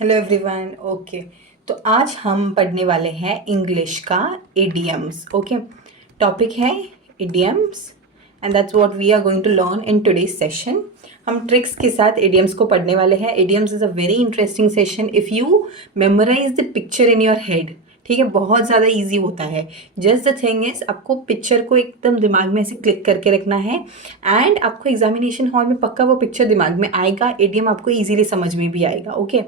Hello everyone. Okay, तो आज हम पढ़ने वाले हैं इंग्लिश का इडियम्स। ओके, टॉपिक है idioms and that's what we are going to learn in today's session. हम ट्रिक्स के साथ इडियम्स को पढ़ने वाले हैं। Idioms is a very interesting session if you memorise the picture in your head. ठीक है, बहुत ज़्यादा इजी होता है। जस्ट द थिंग इज आपको पिक्चर को एकदम दिमाग में ऐसे क्लिक करके रखना है एंड आपको एग्जामिनेशन हॉल में पक्का वो पिक्चर दिमाग में आएगा। इडियम आपको इजीली समझ में भी आएगा। Okay,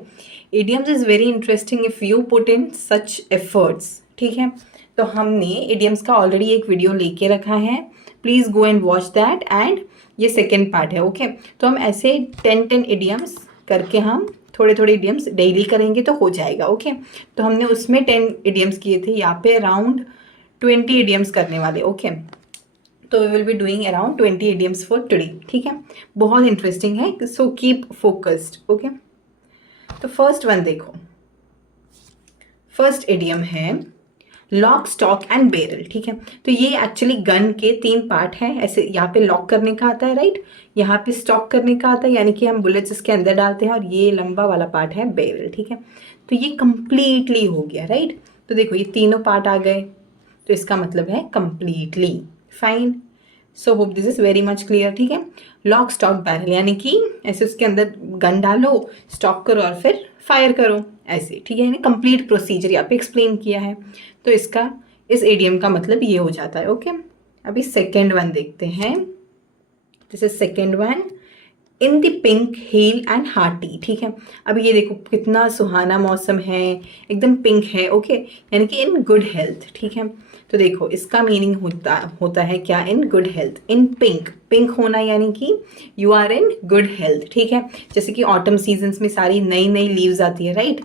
idioms is very interesting if you put in such efforts। ठीक है, तो हमने idioms का ऑलरेडी एक वीडियो लेके रखा है, please go and watch that. And ये सेकेंड पार्ट है। ओके, तो हम ऐसे 10 idioms करके हम थोड़े थोड़े idioms डेली करेंगे तो हो जाएगा। ओके, तो हमने उसमें 10 idioms किए थे, यहाँ पे अराउंड 20 idioms करने वाले। ओके, तो we will be doing around 20 idioms for today. ठीक है, बहुत इंटरेस्टिंग है, सो कीप फोकस्ड। ओके, तो फर्स्ट वन देखो, फर्स्ट इडियम है लॉक स्टॉक एंड बेरल। ठीक है, तो ये एक्चुअली गन के 3 पार्ट हैं। ऐसे यहाँ पे लॉक करने का आता है, राइट, यहाँ पे स्टॉक करने का आता है, यानी कि हम बुलेट्स इसके अंदर डालते हैं, और ये लंबा वाला पार्ट है बेरल। ठीक है, तो ये कंप्लीटली हो गया, राइट। तो देखो ये तीनों पार्ट आ गए, तो इसका मतलब है completely. Fine, so hope this is very much clear. ठीक है, लॉक स्टॉक बैरल यानी कि ऐसे उसके अंदर गन डालो, स्टॉक करो और फिर फायर करो, ऐसे। ठीक है, यानी कंप्लीट प्रोसीजर यहाँ पे एक्सप्लेन किया है। तो इसका, इस एडीएम का मतलब ये हो जाता है। ओके, अभी सेकेंड वन देखते हैं। This is second one, in the pink hale and hearty. ठीक है, अब ये देखो कितना सुहाना मौसम है, एकदम पिंक है। ओके, यानी कि इन गुड हेल्थ। ठीक है, तो देखो इसका मीनिंग होता है क्या, in good health. In pink, pink होना यानी कि you are in good health. ठीक है, जैसे कि ऑटम सीजन्स में सारी नई नई लीव्स आती है, राइट,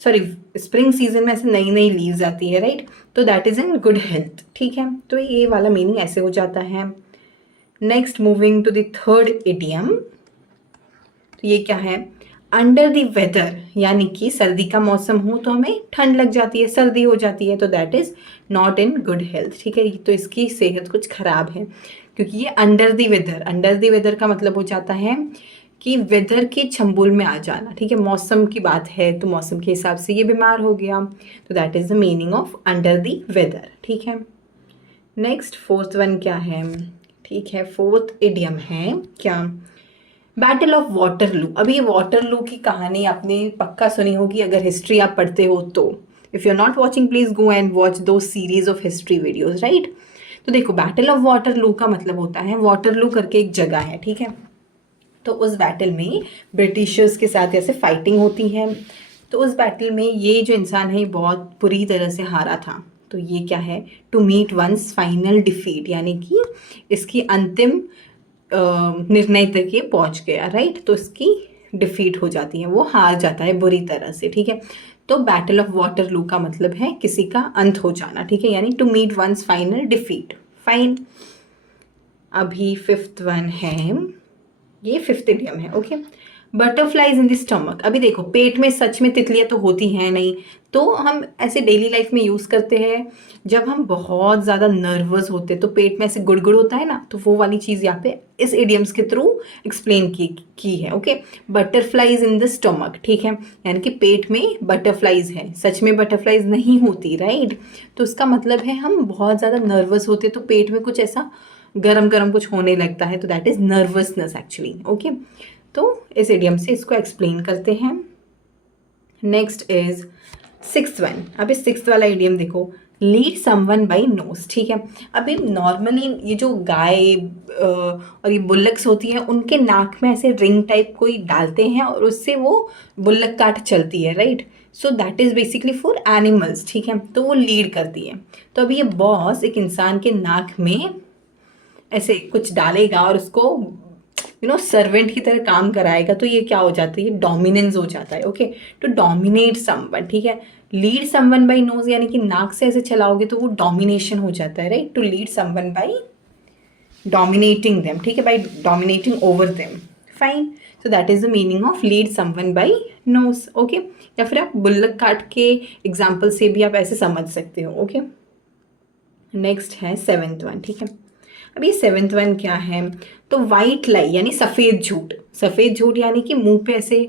सॉरी स्प्रिंग सीजन में ऐसे नई नई लीव्स आती है, राइट, तो that is in good health. ठीक है, तो ये वाला मीनिंग ऐसे हो जाता है। Next moving to the third idiom, तो ये क्या है, अंडर द वेदर, यानी कि सर्दी का मौसम हो तो हमें ठंड लग जाती है, सर्दी हो जाती है, तो that is not in good health. ठीक है, तो इसकी सेहत कुछ खराब है, क्योंकि ये under the weather, under the weather का मतलब हो जाता है कि वेदर के चंबुल में आ जाना। ठीक है, मौसम की बात है तो मौसम के हिसाब से ये बीमार हो गया, तो that is the meaning of under the weather. ठीक है, नेक्स्ट फोर्थ वन क्या है, ठीक है, फोर्थ इडियम है क्या, बैटल ऑफ वाटरलू। अभी ये वाटरलू की कहानी आपने पक्का सुनी होगी अगर हिस्ट्री आप पढ़ते हो तो। If you are not watching please go and watch दो series of history videos, right. तो देखो बैटल ऑफ वाटरलू का मतलब होता है, वाटरलू करके एक जगह है, ठीक है, तो उस बैटल में ब्रिटिशर्स के साथ ऐसे फाइटिंग होती है। तो उस बैटल में ये जो इंसान है ये बहुत बुरी तरह से हारा था। तो ये क्या है, to meet one's final defeat, यानी कि इसकी अंतिम निर्णय तक ये पहुंच गया, राइट, तो इसकी डिफीट हो जाती है, वो हार जाता है बुरी तरह से। ठीक है, तो बैटल ऑफ वाटरलू का मतलब है किसी का अंत हो जाना। ठीक है, यानी to meet one's final defeat. Fine, अभी फिफ्थ वन है, ये फिफ्थ इडियम है। Okay, butterflies in the stomach. अभी देखो पेट में सच में तितलियां तो होती हैं नहीं, तो हम ऐसे डेली लाइफ में यूज़ करते हैं जब हम बहुत ज़्यादा नर्वस होते हैं, तो पेट में ऐसे गुड़गुड़ होता है ना, तो वो वाली चीज़ यहाँ पे इस इडियम्स के थ्रू एक्सप्लेन की है। Okay, butterflies in the stomach. ठीक है, यानी कि पेट में बटरफ्लाइज है, सच में बटरफ्लाइज नहीं होती, राइट, तो उसका मतलब है हम बहुत ज़्यादा नर्वस होते तो पेट में कुछ ऐसा गरम गरम कुछ होने लगता है, तो that is nervousness actually. Okay, तो इस इडियम से इसको एक्सप्लेन करते हैं। Next is sixth one. अब इस सिक्स्थ वाला इडियम देखो, लीड समवन बाई नोज। ठीक है, अभी नॉर्मली ये जो गाय और ये बुल्लक्स होती है उनके नाक में ऐसे रिंग टाइप कोई डालते हैं और उससे वो बुल्लक काट चलती है, right, so that is basically for animals. ठीक है, तो वो लीड करती है। तो अभी ये बॉस एक इंसान के नाक में ऐसे कुछ डालेगा और उसको सर्वेंट की तरह काम कराएगा, तो ये क्या हो जाता है, ये डोमिनेंस हो जाता है। Okay, to dominate someone. ठीक है, लीड समवन बाई नोज, यानी कि नाक से ऐसे चलाओगे तो वो डोमिनेशन हो जाता है, right, to lead someone by dominating them. ठीक है, by dominating over them. Fine, so that is the meaning of lead someone by nose. Okay, या फिर आप बुल्लक काट के एग्जाम्पल से भी आप ऐसे समझ सकते हो। ओके, नेक्स्ट है सेवेंथ वन। ठीक है, अब ये सेवेंथ वन क्या है, तो वाइट लाई यानी सफ़ेद झूठ। सफ़ेद झूठ यानी कि मुंह पे ऐसे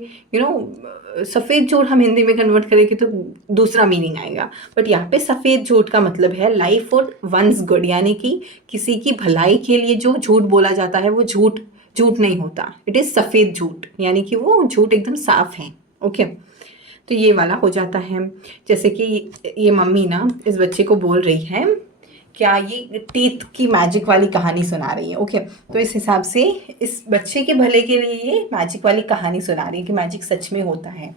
सफ़ेद झूठ हम हिंदी में कन्वर्ट करेंगे तो दूसरा मीनिंग आएगा, बट यहाँ पे सफ़ेद झूठ का मतलब है लाइफ फॉर वंस गुड, यानी कि किसी की भलाई के लिए जो झूठ बोला जाता है वो झूठ झूठ नहीं होता, इट इज़ सफ़ेद झूठ, यानी कि वो झूठ एकदम साफ है। ओके, तो ये वाला हो जाता है। जैसे कि ये मम्मी ना इस बच्चे को बोल रही है, क्या ये टीथ की मैजिक वाली कहानी सुना रही है। ओके, तो इस हिसाब से इस बच्चे के भले के लिए ये मैजिक वाली कहानी सुना रही है कि मैजिक सच में होता है।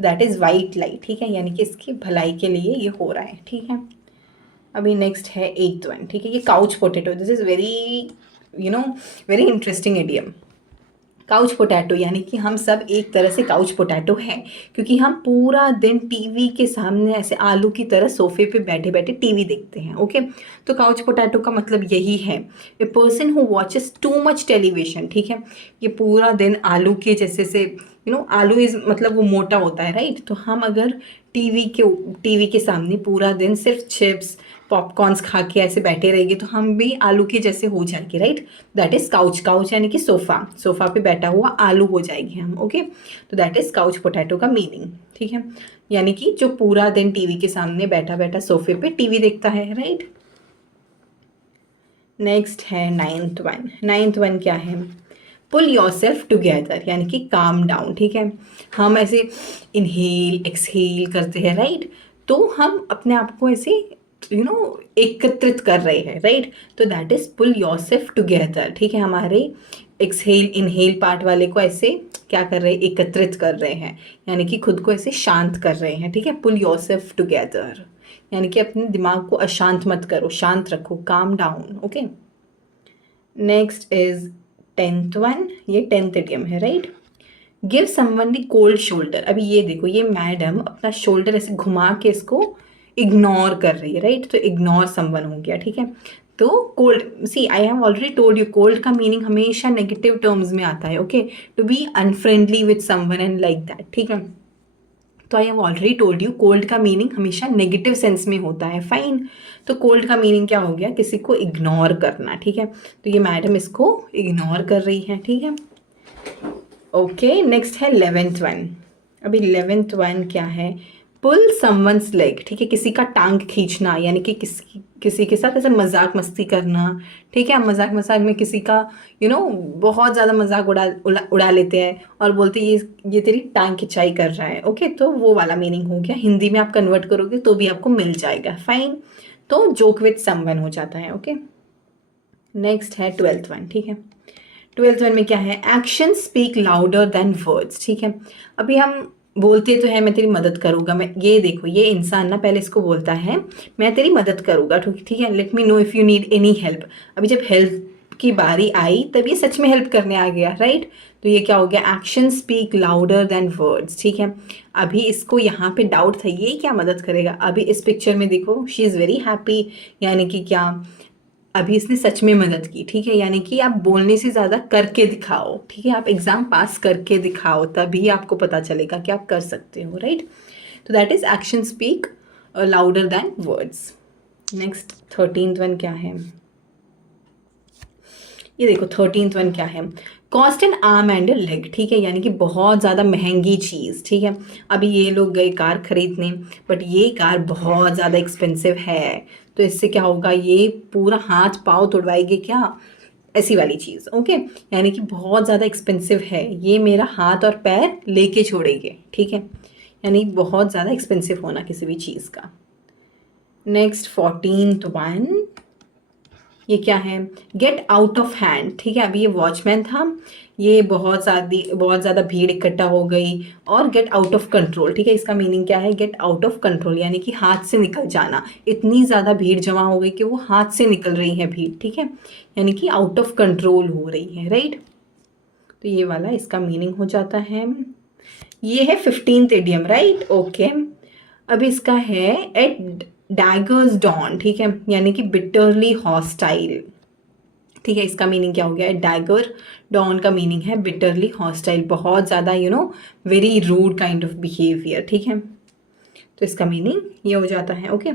दैट इज़ वाइट लाई, ठीक है, यानी कि इसकी भलाई के लिए ये हो रहा है। ठीक है, अभी नेक्स्ट है एट्थ वन। ठीक है, ये couch potato, this is very very interesting idiom. Couch potato यानी कि हम सब एक तरह से काउच पोटैटो हैं, क्योंकि हम पूरा दिन टीवी के सामने ऐसे आलू की तरह सोफे पे बैठे बैठे टीवी देखते हैं। ओके, तो काउच पोटैटो का मतलब यही है, a person who watches too much television. ठीक है, ये पूरा दिन आलू के जैसे से आलू इज मतलब वो मोटा होता है, राइट। तो हम अगर टीवी के सामने पूरा दिन सिर्फ चिप्स पॉपकॉर्न्स खा के ऐसे बैठे रहेंगे तो हम भी आलू के जैसे हो जाएंगे, right. That is couch. Couch यानी कि सोफा पे बैठा हुआ आलू हो जाएंगे हम। ओके, तो दैट इज काउच पोटैटो का मीनिंग। ठीक है, यानी कि जो पूरा दिन टीवी के सामने बैठा बैठा सोफे पे टीवी देखता है, राइट। नेक्स्ट है नाइन्थ वन। नाइन्थ वन क्या है, पुल योर सेल्फ टुगेदर यानी कि काम डाउन। ठीक है, हम ऐसे इनहेल एक्सहेल करते हैं, राइट। तो हम अपने आप को ऐसे एकत्रित कर रहे हैं, राइट। तो that is pull yourself together. ठीक है, हमारे एक्सहेल इनहेल पार्ट वाले को ऐसे क्या कर रहे हैं, एकत्रित कर रहे हैं, यानी कि खुद को ऐसे शांत कर रहे हैं। ठीक है, पुल योर सेल्फ टुगेदर यानी कि अपने दिमाग को अशांत मत करो, शांत रखो, calm down. Okay, next is tenth one. ये टेंथ इडियम है, right. Give someone the cold shoulder. अभी ये देखो, ये मैडम अपना शोल्डर ऐसे घुमा के इसको इग्नोर कर रही है, राइट। तो इग्नोर समवन हो गया। ठीक है, तो cold, see I have already told you, cold का मीनिंग हमेशा नेगेटिव टर्म्स में आता है। Okay, to be unfriendly with someone and like that. ठीक है, तो I have already told you cold का मीनिंग हमेशा नेगेटिव सेंस में होता है। फाइन, तो कोल्ड का मीनिंग क्या हो गया, किसी को इग्नोर करना। ठीक है, तो ये मैडम इसको इग्नोर कर रही है। ठीक है, ओके, नेक्स्ट है 11th वन। अभी 11th वन क्या है, पुल समवंस लेग। ठीक है, किसी का टांग खींचना यानी कि किसी के साथ ऐसे मजाक मस्ती करना। ठीक है, मजाक मजाक में किसी का बहुत ज़्यादा मजाक उड़ा लेते हैं और बोलते ये तेरी टांग खिंचाई कर रहा है। ओके, तो वो वाला मीनिंग हो गया, हिंदी में आप कन्वर्ट करोगे तो भी आपको मिल जाएगा। फाइन, तो जोक विथ समवन हो जाता है। ओके, नेक्स्ट है 12th वन। ठीक है, 12th वन में क्या है, action speak louder than words. ठीक है, अभी हम बोलते तो है मैं तेरी मदद करूँगा, मैं ये देखो ये इंसान ना पहले इसको बोलता है मैं तेरी मदद करूँगा, ठीक है, let me know if you need any help. अभी जब हेल्प की बारी आई तब ये सच में हेल्प करने आ गया, राइट। तो ये क्या हो गया, action speak louder than words. ठीक है, अभी इसको यहाँ पे डाउट था ये क्या मदद करेगा। अभी इस पिक्चर में देखो, शी इज़ वेरी हैप्पी, यानी कि क्या, अभी इसने सच में मदद की। ठीक है, यानी कि आप बोलने से ज़्यादा करके दिखाओ। ठीक है, आप एग्ज़ाम पास करके दिखाओ, तभी आपको पता चलेगा कि आप कर सकते हो, राइट। तो that is action speak louder than words. Next 13th one क्या है, ये देखो 13th वन क्या है, cost an arm and a leg. ठीक है, यानी कि बहुत ज़्यादा महंगी चीज़। ठीक है, अभी ये लोग गए कार खरीदने, बट ये कार बहुत ज़्यादा एक्सपेंसिव है, तो इससे क्या होगा, ये पूरा हाथ पाँव तोड़वाएगी क्या, ऐसी वाली चीज़। ओके, यानी कि बहुत ज़्यादा एक्सपेंसिव है, ये मेरा हाथ और पैर लेके छोड़ेंगे। ठीक है, यानी बहुत ज़्यादा एक्सपेंसिव होना किसी भी चीज़ का। नेक्स्ट 14th वन, ये क्या है, गेट आउट ऑफ हैंड। ठीक है, अभी ये वॉचमैन था, ये बहुत ज़्यादा भीड़ इकट्ठा हो गई और गेट आउट ऑफ कंट्रोल। ठीक है, इसका मीनिंग क्या है, गेट आउट ऑफ कंट्रोल यानी कि हाथ से निकल जाना, इतनी ज़्यादा भीड़ जमा हो गई कि वो हाथ से निकल रही है भीड़। ठीक है, यानी कि आउट ऑफ कंट्रोल हो रही है, राइट। तो ये वाला इसका मीनिंग हो जाता है। ये है 15th इडियम, राइट। ओके, अब इसका है एट डैगर्स डॉन। ठीक है, यानी कि बिटरली हॉस्टाइल। ठीक है, इसका मीनिंग क्या हो गया, डैगर डॉन का मीनिंग है बिटरली हॉस्टाइल, बहुत ज़्यादा very rude kind of behaviour. ठीक है, तो इसका मीनिंग ये हो जाता है। ओके,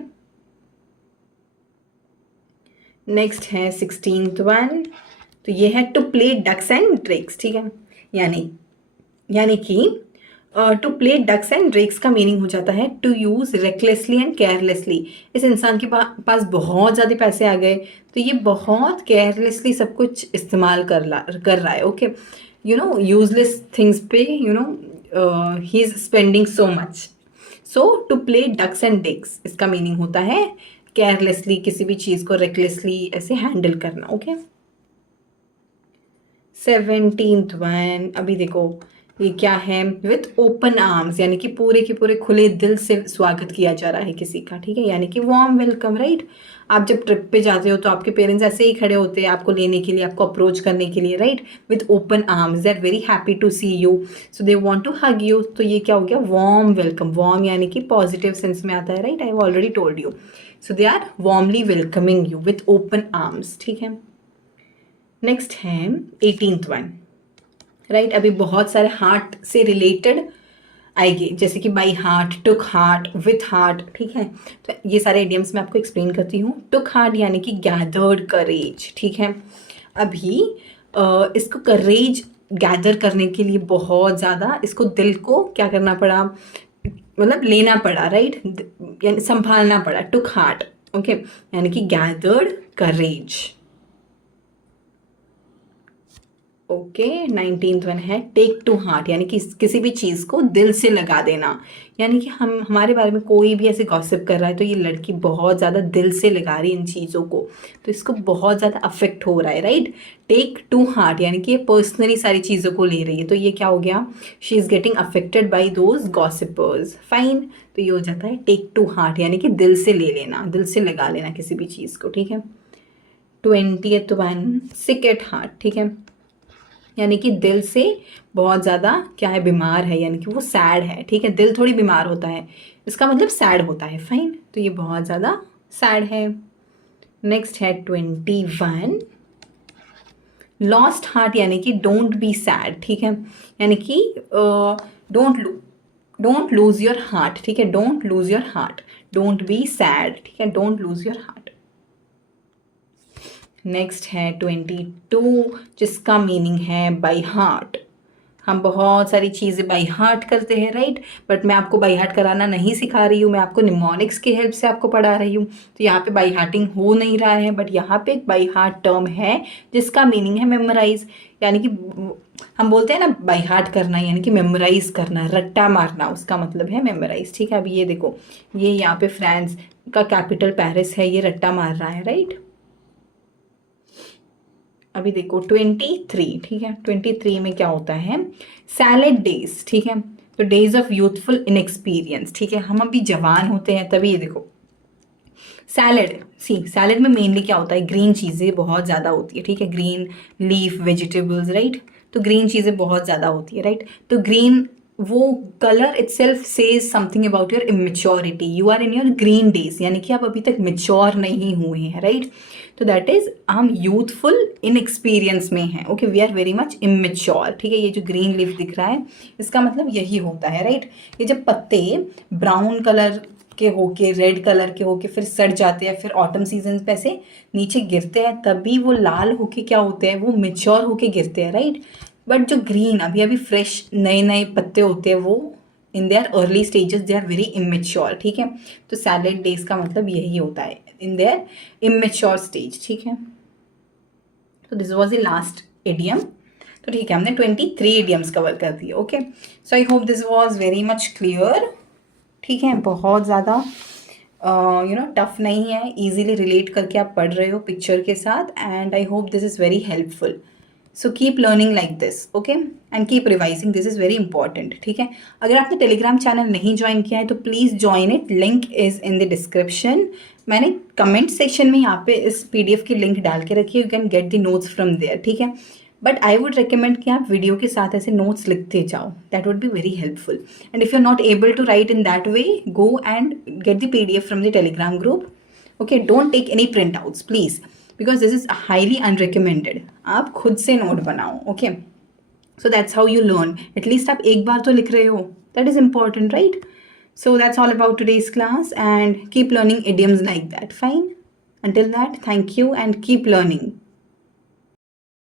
नेक्स्ट है 16th वन, तो ये है to play ducks and drakes, ठीक है। यानी यानी कि to play ducks and drakes का मीनिंग हो जाता है to use recklessly and carelessly. इस इंसान के पास बहुत ज़्यादा पैसे आ गए, तो ये बहुत केयरलेसली सब कुछ इस्तेमाल कर रहा है, okay. You know useless things पे he is spending so much. So to play ducks and drakes इसका मीनिंग होता है केयरलेसली, किसी भी चीज़ को रेकलेसली ऐसे हैंडल करना, ओके। 17th वन, अभी देखो ये क्या है, विथ ओपन आर्म्स, यानी कि पूरे के पूरे खुले दिल से स्वागत किया जा रहा है किसी का, ठीक है। यानी कि वार्म वेलकम, राइट। आप जब ट्रिप पे जाते हो तो आपके पेरेंट्स ऐसे ही खड़े होते हैं आपको लेने के लिए, आपको अप्रोच करने के लिए, right. With open arms, they are very happy to see you, so they want to hug you. तो ये क्या हो गया, वार्म वेलकम। वार्म यानी कि पॉजिटिव सेंस में आता है, right. I have already told you. So they are warmly welcoming you with open arms, ठीक है। नेक्स्ट है 18th वन, राइट। अभी बहुत सारे हार्ट से रिलेटेड आएंगे, जैसे कि by heart, took heart, with heart, ठीक है। तो ये सारे इडियम्स मैं आपको एक्सप्लेन करती हूँ। टुक हार्ट यानी कि गैदर्ड करेज, ठीक है। अभी इसको करेज गैदर करने के लिए बहुत ज़्यादा इसको दिल को क्या करना पड़ा, मतलब लेना पड़ा, राइट। यानी संभालना पड़ा। टुक हार्ट, ओके, यानी कि गैदर्ड करेज, ओके। 19th वन है टेक टू हार्ट, यानी कि किसी भी चीज़ को दिल से लगा देना। यानी कि हम हमारे बारे में कोई भी ऐसे गॉसिप कर रहा है तो ये लड़की बहुत ज़्यादा दिल से लगा रही है इन चीज़ों को, तो इसको बहुत ज़्यादा अफेक्ट हो रहा है, राइट। टेक टू हार्ट यानी कि ये पर्सनली सारी चीज़ों को ले रही है, तो ये क्या हो गया, she is getting affected by those gossipers, fine. तो ये हो जाता है टेक टू हार्ट, यानी कि दिल से ले लेना, दिल से लगा लेना किसी भी चीज़ को, ठीक है। 20th one, sick at heart, ठीक है। यानी कि दिल से बहुत ज़्यादा क्या है, बीमार है, यानी कि वो सैड है, ठीक है। दिल थोड़ी बीमार होता है, इसका मतलब सैड होता है, फाइन। तो ये बहुत ज़्यादा सैड है। नेक्स्ट है 21, लॉस्ट हार्ट, यानी कि डोंट बी सैड, ठीक है। यानी कि डोंट लूज योर हार्ट, ठीक है। Don't lose your heart, don't be sad, ठीक है। Don't lose your heart. Next है 22, जिसका मीनिंग है बाई हार्ट। हम बहुत सारी चीज़ें बाई हार्ट करते हैं, राइट। बट मैं आपको बाई हार्ट कराना नहीं सिखा रही हूँ, मैं आपको निमोनिक्स की हेल्प से आपको पढ़ा रही हूँ। तो यहाँ पे बाई हार्टिंग हो नहीं रहा है, बट यहाँ पे एक बाई हार्ट टर्म है जिसका मीनिंग है मेमोराइज। यानी कि हम बोलते हैं ना बाई हार्ट करना, यानी कि मेमोराइज करना, रट्टा मारना, उसका मतलब है मेमोराइज, ठीक है। अभी ये देखो, ये यहाँ पे फ्रांस का कैपिटल पेरिस है, ये रट्टा मार रहा है, राइट। अभी देखो 23, ठीक है। 23 में क्या होता है, सैलेड डेज, ठीक है। तो डेज ऑफ यूथफुल इनएक्सपीरियंस, ठीक है। हम अभी जवान होते हैं तभी, ये देखो सैलेड, सैलेड में मेनली क्या होता है, ग्रीन चीज़ें बहुत ज़्यादा होती है, ठीक है। Green leaf vegetables, right. तो ग्रीन चीज़ें बहुत ज़्यादा होती है, राइट। तो ग्रीन, वो colour itself says something about your immaturity, you are in your green days, यानी कि आप अभी तक मेच्योर नहीं हुए हैं, राइट। तो दैट इज हम यूथफुल इन एक्सपीरियंस में हैं, okay. We are very much immature, ठीक है। ये जो ग्रीन लीफ दिख रहा है इसका मतलब यही होता है, राइट। ये जब पत्ते ब्राउन कलर के होके, रेड कलर के होके फिर सड़ जाते हैं, फिर ऑटम सीजन पे ऐसे नीचे गिरते हैं, तभी वो लाल होके क्या होते हैं, वो मेच्योर होके गिरते हैं, राइट। बट जो ग्रीन अभी अभी फ्रेश नए नए पत्ते होते हैं, वो in their early stages they are very immature, ठीक है। तो सैलेड डेज का मतलब यही होता है, इन देयर इमेच्योर स्टेज, ठीक है। तो this was the last idiom. तो ठीक है, हमने 23 एडियम्स कवर कर दिए, okay. So I hope this was very much clear, ठीक है। बहुत ज़्यादा टफ नहीं है, इजीली रिलेट करके आप पढ़ रहे हो पिक्चर के साथ, and I hope this is very helpful. So keep learning like this, okay, and keep revising, this is very important, ठीक है। अगर आपने टेलीग्राम चैनल नहीं ज्वाइन किया है तो please join it, link is in the description. मैंने comment section में यहाँ पे इस PDF की लिंक डाल के रखी है, you can get the notes from there, ठीक है। बट आई वुड रिकमेंड कि आप वीडियो के साथ ऐसे नोट्स लिखते जाओ, that would be very helpful. And if you are not able to write in that way, go and get the PDF from the Telegram group, okay. Don't take any print outs please, because this is highly unrecommended. आप खुद से note बनाओ, okay. So that's how you learn, at least आप एक बार तो लिख रहे हो, that is important, right? So that's all about today's class, and keep learning idioms like that, fine? Until that, thank you and keep learning.